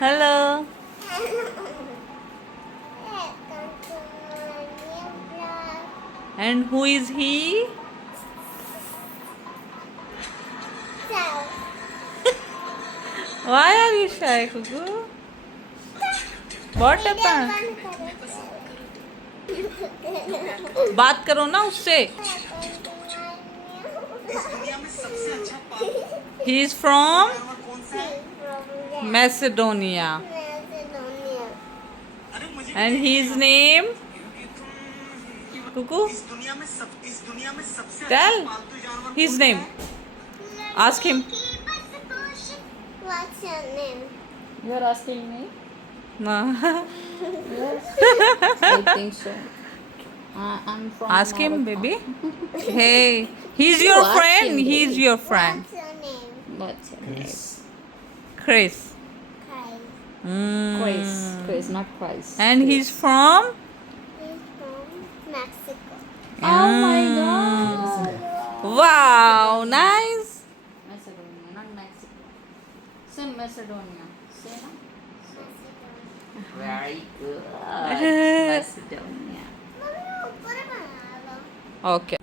Hello. And who is he? Why are you shy, Kuku? What happened? बात करो ना उससे. He is from Macedonia. And his name? Kuku? Tell his name. Ask him. What's your name? You are asking me? No. Yes. I think so. I'm from Ask him, Morocco. baby. Hey, he's You your ask friend. him, He's baby. your friend. What's your name? What's your name? Chris. Kai. Chris, not Chris. And Chris. he's from? He's from Mexico. Oh my Mm. god! Wow, nice. Macedonia, not Mexico. Say Macedonia. Say no? Very good. Macedonia. Okay.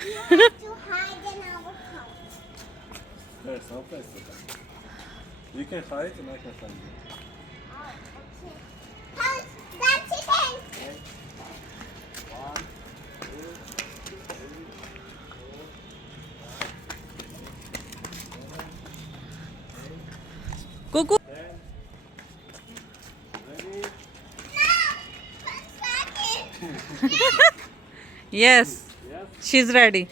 You have to hide in our house. There's no place to hide. You can hide and I can find you. Oh, okay. How, that's it then. Okay. 1, 2, 3, 4, 5, 6, 7, 8, Cuckoo. 10. Ready? No! Yes, Yes. she's ready.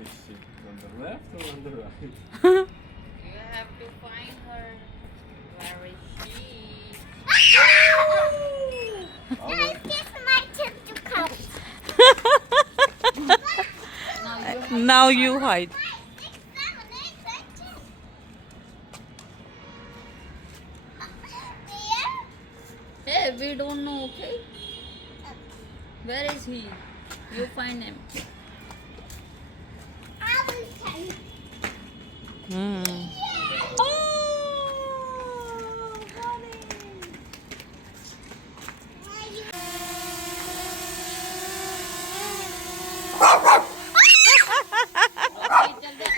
Is she on the left or on the right? You have to find her. Where is she? Now it's my turn to come. Now you hide. 5, 6, 7, 8, 9, 10. There? Hey, we don't know, okay? Where is he? You find him. I will tell you. Hmm.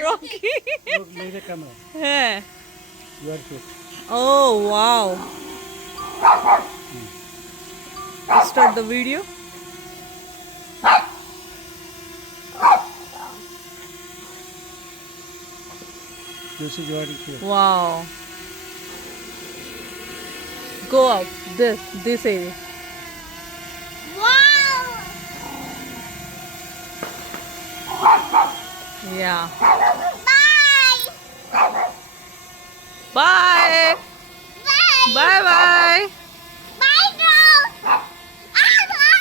Rocky. Look, make the camera. Yeah. You are good. Oh wow. Start the video. This is your here. Wow. Go out. This area. Wow! Yeah. Bye! Bye. Bye! Bye bye. Bye, girl! Hello!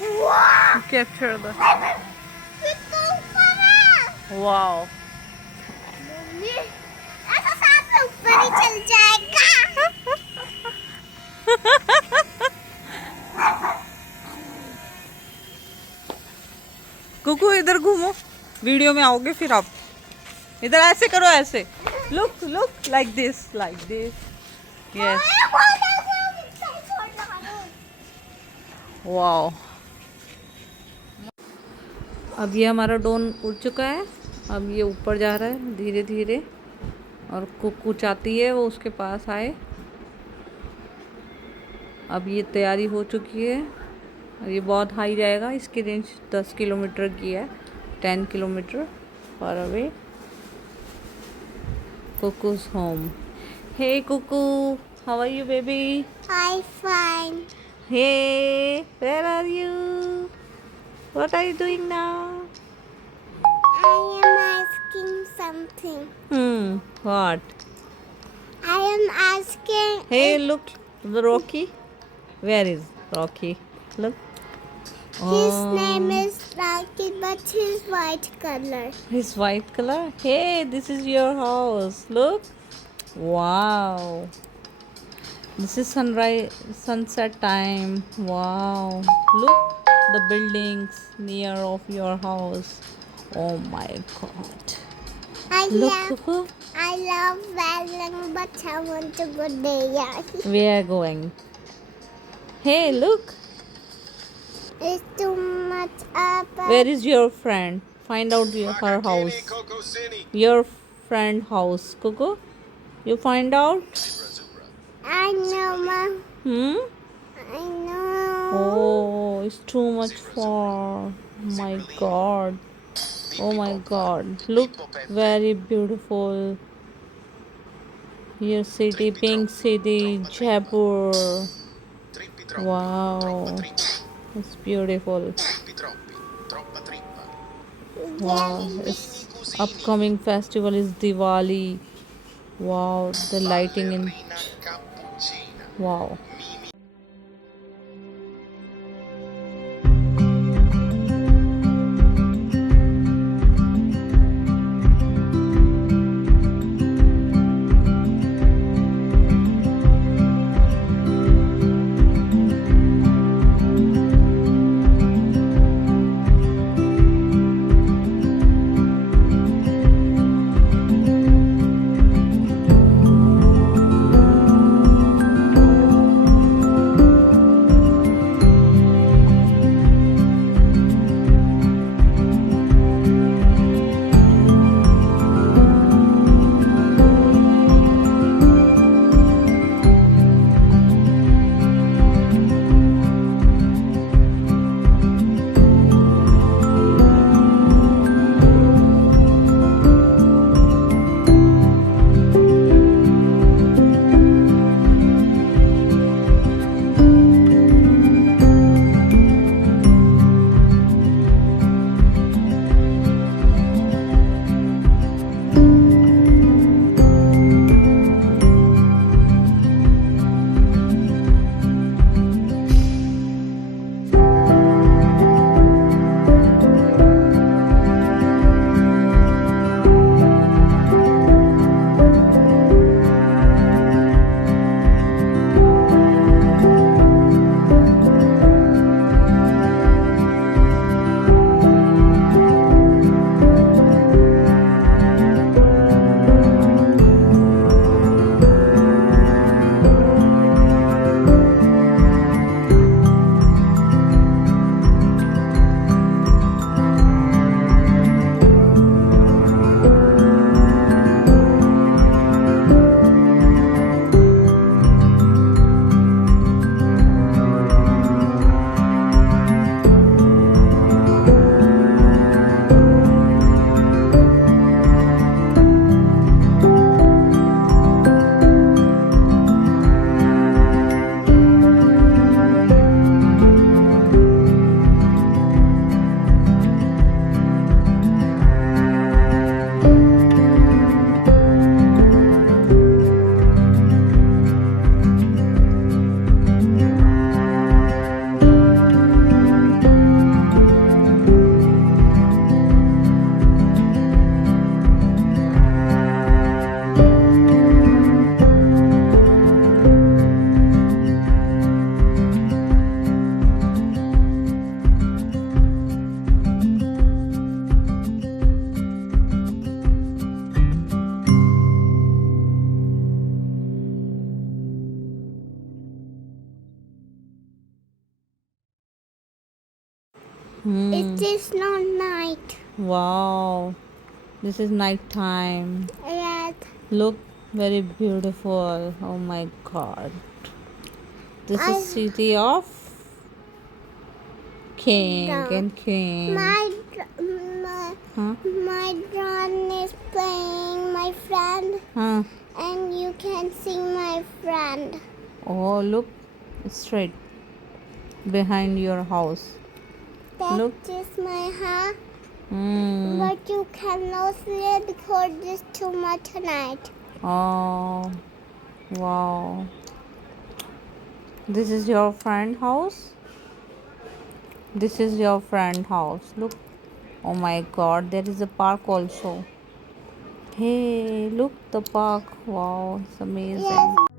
Wow! Capture the. Wow! Wow. ऐसा सांप ऊपर ही चल जाएगा कुकू इधर घूमो. Video में आओगे फिर आप. इधर ऐसे करो ऐसे. Look like this. Yes. Wow. अब ये हमारा ड्रोन उड़ चुका है. अब ये ऊपर जा रहा है धीरे धीरे. और कुकू चाहती है वो उसके पास आए. अब ये तैयारी हो चुकी है. और ये बहुत हाई जाएगा. इसकी रेंज 10 किलोमीटर की है. 10 kilometre for away. Cuckoo's home. Hey Cuckoo, how are you, baby? I'm fine. Hey, where are you? What are you doing now? I am asking something. What? I am asking. Hey, look, the Rocky. Where is Rocky? Look. His name is Rocky, but he's white color. His white color. Hey, this is your house. Look. Wow. This is sunrise, sunset time. Wow. Look, the buildings near of your house. Oh my god. I Look, love, Cuckoo. I love Valley, but I want to go there. We are going. Hey, look. It's too much up. Where is your friend? Find out her house. Your friend house, Coco. You find out? I know, Mom. Hmm? I know. Oh, it's too much far. My God. Oh my God. Look, very beautiful. Your city, pink city, Jaipur. Wow. It's beautiful. Wow. It's upcoming festival is Diwali. Wow, the lighting in. Wow. It is not night. Wow. This is night time. Yes. Look, very beautiful. Oh my God. This is I city of king No. and queen. my Huh? my drum is playing my friend, Huh? and you can see my friend. Oh, look, straight behind your house. That Look. is my hair, Hmm. but you cannot see it because it's too much night. Oh, wow. This is your friend house? This is your friend house. Look. Oh my God, there is a park also. Hey, look the park. Wow, it's amazing. Yes.